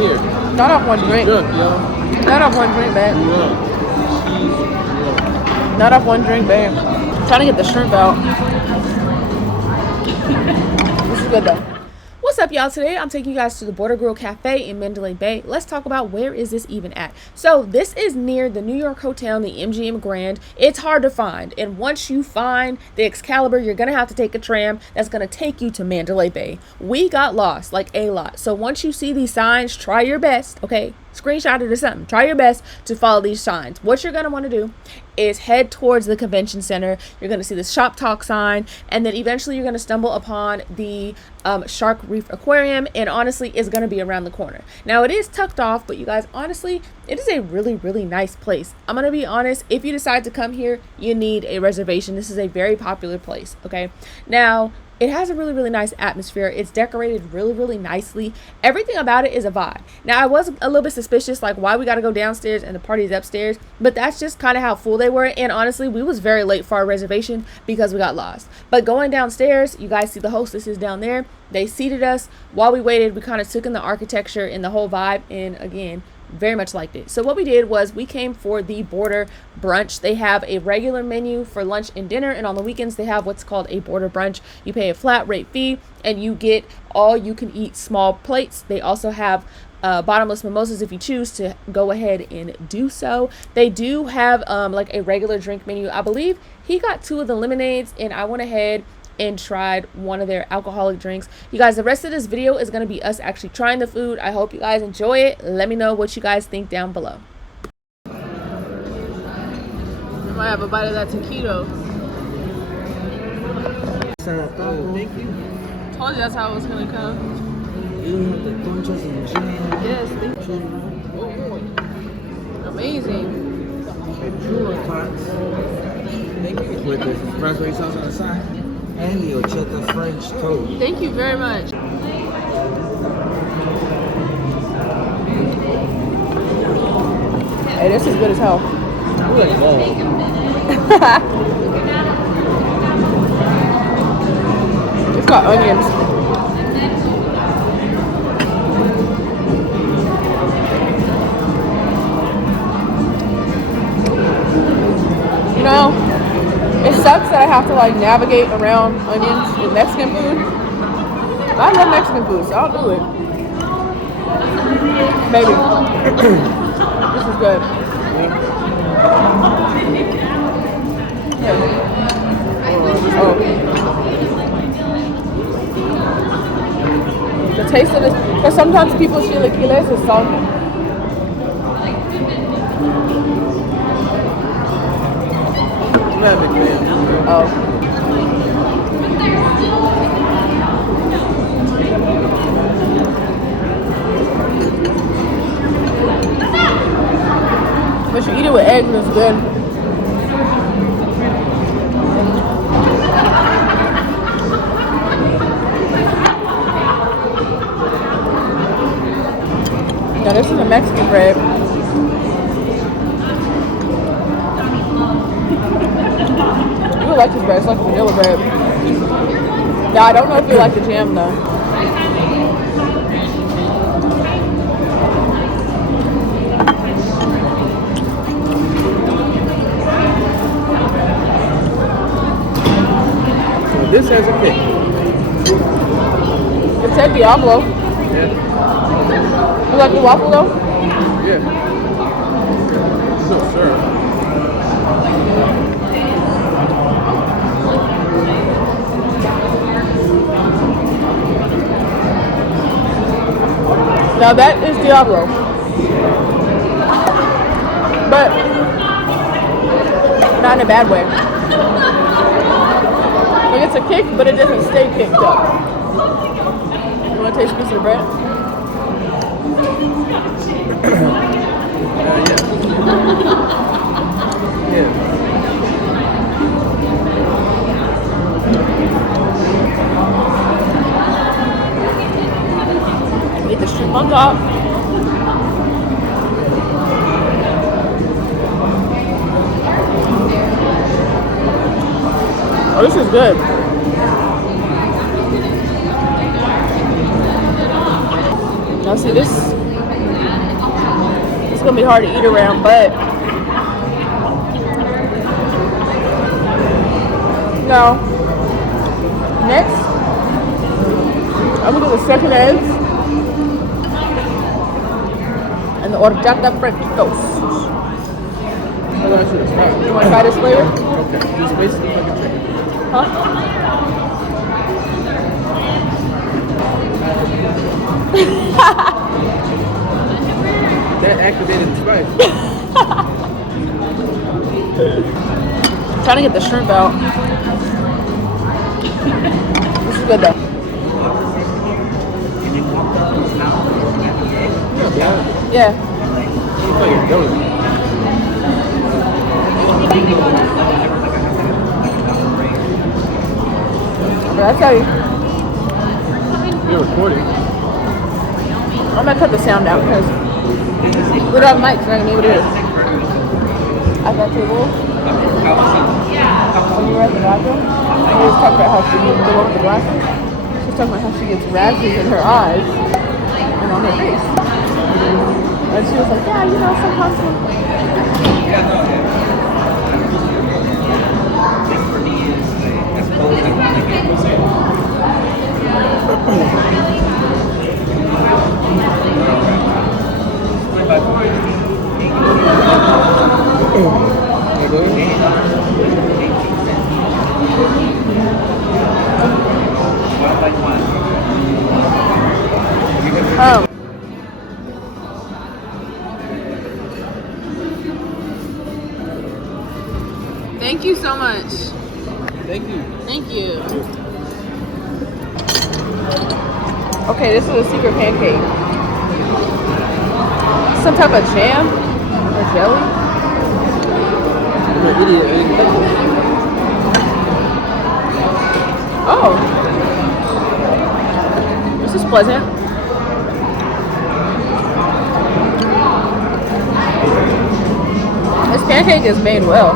here. Not off one drink. Look, yo. Not off one drink, babe. Yeah. Not off one drink, babe. Trying to get the shrimp out. This is good though. What's up, y'all? Today I'm taking you guys to the Border Grill Cafe in Mandalay Bay. Let's talk about where is this even at. So this is near the New York Hotel, the MGM Grand. It's hard to find, and once you find the Excalibur, you're gonna have to take a tram that's gonna take you to Mandalay Bay. We got lost like a lot, so once you see these signs, try your best, okay? Screenshot it or something. Try your best to follow these signs. What you're going to want to do is head towards the convention center. You're going to see the shop talk sign, and then eventually you're going to stumble upon the Shark Reef Aquarium, and honestly it's going to be around the corner. Now it is tucked off, but you guys, honestly, it is a really nice place. I'm going to be honest, if you decide to come here, you need a reservation. This is a very popular place, okay? Now it has a really nice atmosphere. It's decorated really nicely. Everything about it is a vibe. Now, I was a little bit suspicious, like why we got to go downstairs and the party's upstairs, but that's just kind of how full they were. And honestly, we was very late for our reservation because we got lost. But going downstairs, you guys see the hostesses down there. They seated us while we waited. We kind of took in the architecture and the whole vibe. And again, very much liked it. So what we did was we came for the Border Brunch. They have a regular menu for lunch and dinner, and on the weekends they have what's called a Border Brunch. You pay a flat rate fee and you get all you can eat small plates. They also have bottomless mimosas if you choose to go ahead and do so. They do have like a regular drink menu. I believe he got 2 of the lemonades, and I went ahead and tried one of their alcoholic drinks. You guys, the rest of this video is going to be us actually trying the food. I hope you guys enjoy it. Let me know what you guys think down below. I might have a bite of that taquito. Oh, thank you. Told you that's how it was going to come. Yes, thank you. Amazing. Thank you. With the raspberry sauce on the side. And your cheddar French toast. Thank you very much. Hey, this is good as hell. Good lord. It's got onions. You know, it sucks that I have to like navigate around onions with Mexican food. I love Mexican food, so I'll do it. Baby, this is good. Yeah. Oh. The taste of this, because sometimes people's chilaquiles is salty. Oh. But you eat it with eggs and it's good. Now this is a Mexican bread. I like this bread. It's like vanilla bread. Yeah, I don't know if you like the jam though. So this has a kick. It said Diablo. Yeah. You like the waffle though? Yeah. So sure. Now that is Diablo. But not in a bad way. Like it's a kick, but it doesn't stay kicked up. You want to taste a piece of the bread? Yeah. Get the shrimp on top. Oh, this is good. Now see this It's gonna be hard to eat around, but no. Next, I'm gonna do the second eggs and the horchata French toast. You want to try this flavor? Okay. Just basically like a chicken. Huh? That activated the spice. I'm trying to get the shrimp out. This is good though. Yeah. It's like a donut. But I tell you, You're recording. I'm gonna cut the sound out because we don't have mics, so I can hear what it is. At that table, when we were at the bathroom, we was talking about how she gets the one with the glasses. She was talking about how she gets rashes in her eyes and on her face. And she was like, yeah, you know, sometimes thank you so much. Thank you. Thank you. Okay, this is a secret pancake. Some type of jam or jelly. I'm an idiot. I didn't like it. Oh. This is pleasant. This pancake is made well.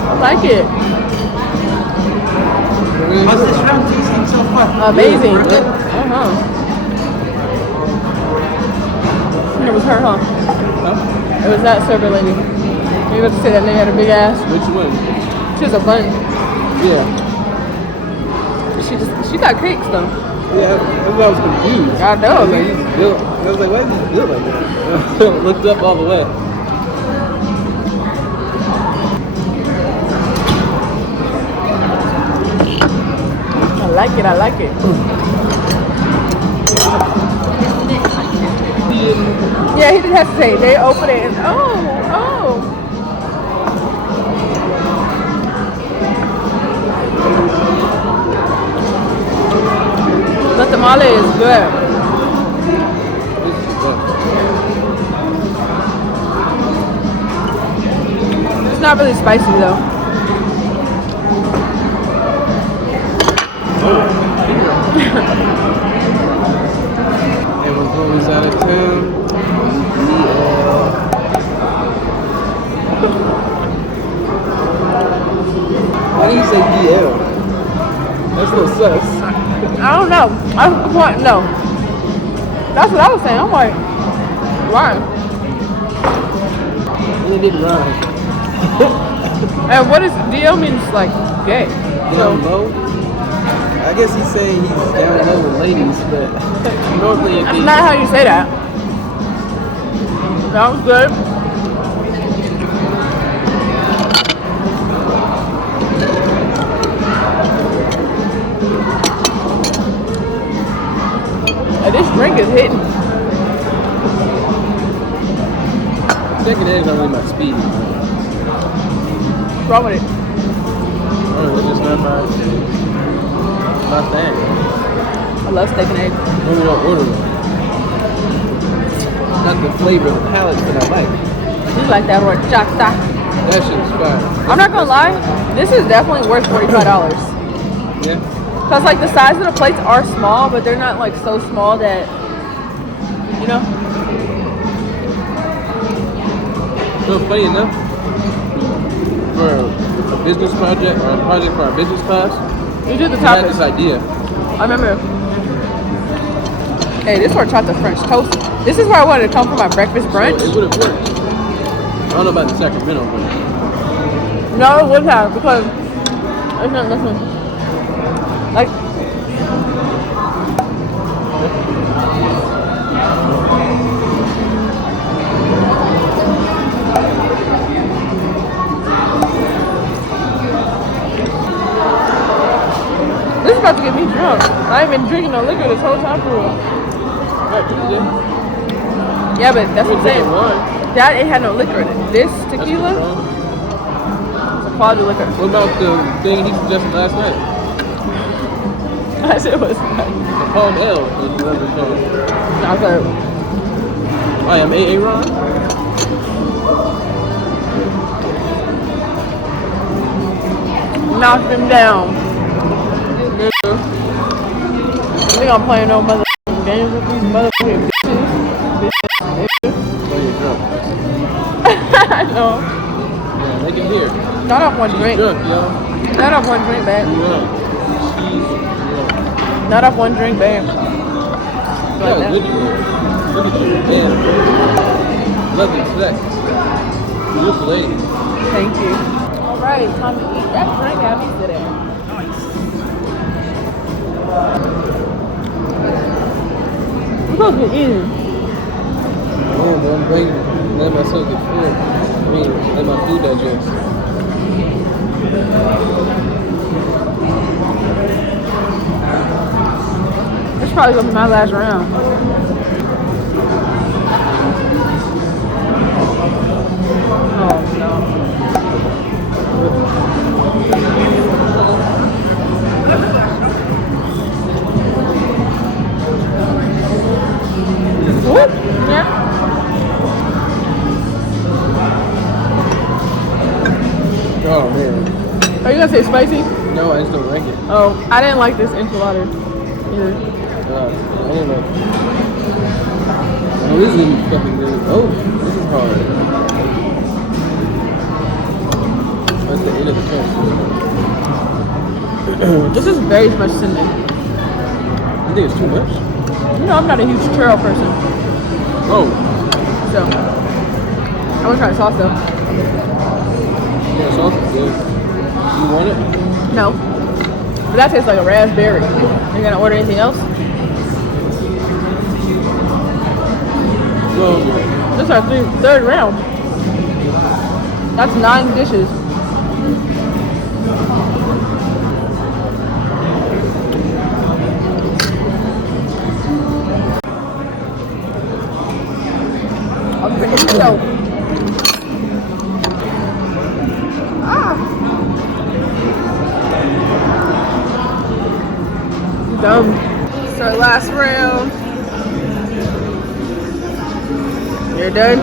I like it. How's the shrimp tasting so far? Amazing. It was her, huh? Huh? It was that server lady. You about to say that name had a big ass? Which one? She was a bun. Yeah. She got cakes though. Yeah, that's why I was confused. I know, I was like, man. he's built. I was like, why is he built like that? Looked up all the way. I like it, I like it. Yeah, he didn't have to say it. They open it and oh. The tamale is good. It's not really spicy though. Everyone's always out of town. Why do you say DL? That's a little sus. I don't know. No. That's what I was saying. I'm like, why? It didn't rhyme. And what is DL means like gay. Down low? I guess he's saying he's down low with ladies, but normally That's not how you say that. That was good. And this drink is hitting. second eggs aren't really my speed. What's wrong with it? I don't know, it's just not my thing. I love steak and eggs. Maybe don't order them. Not the flavor of the palate that I like. You like that horchata. That shit's fire. I'm not gonna lie, this is definitely worth $45. Yeah? Cause like the size of the plates are small, but they're not like so small that, you know. No, funny enough, for a business project or a project for our business class. You did the We had topic. this idea. I remember. Hey, this is where I tried the French toast. This is where I wanted to come for my breakfast brunch. So it would have worked. I don't know about the Sacramento, but No, it wouldn't have because it's not nothing. Like, this is about to get me drunk. I ain't been drinking no liquor this whole time for real. Yeah, but that's what I'm saying. That it had no liquor in it. This tequila, it's a quality liquor. What about the thing he suggested last night? I said it was. The Palm Ale, if you ever told. Okay. I am AA Ron. Knock them down. I think I'm playing no motherfucking games with these motherfucking bitches. Oh, you're drunk. I know. Yeah, they can hear. Not off one She's drink. drunk, yo. Not off one drink, babe. She's drunk. Not off one drink, babe. Yeah, Like that. look at you. Man. Lovely sex. Beautiful lady. Thank you. Alright, time to eat. That drink got me today. We're supposed to be eating. Oh, but I'm waiting to let myself get full. I mean, let my food digest. It's probably gonna be my last round. Oh no. Whoop. Yeah. Oh, man. Are you gonna say spicy? No, I just don't like it. Oh, I didn't like this enchilada either. I don't know. Oh, this is fucking good. Oh, this is hard. That's the end of the toast. This is very much cinnamon. You think it's too much? You know, I'm not a huge churro person, Oh, so I want to try the sauce though. yeah, sauce is good. You want it? No, but that tastes like a raspberry. You gonna order anything else? Well, This is our third round. That's 9 dishes. So, dumb. So last round. You're done?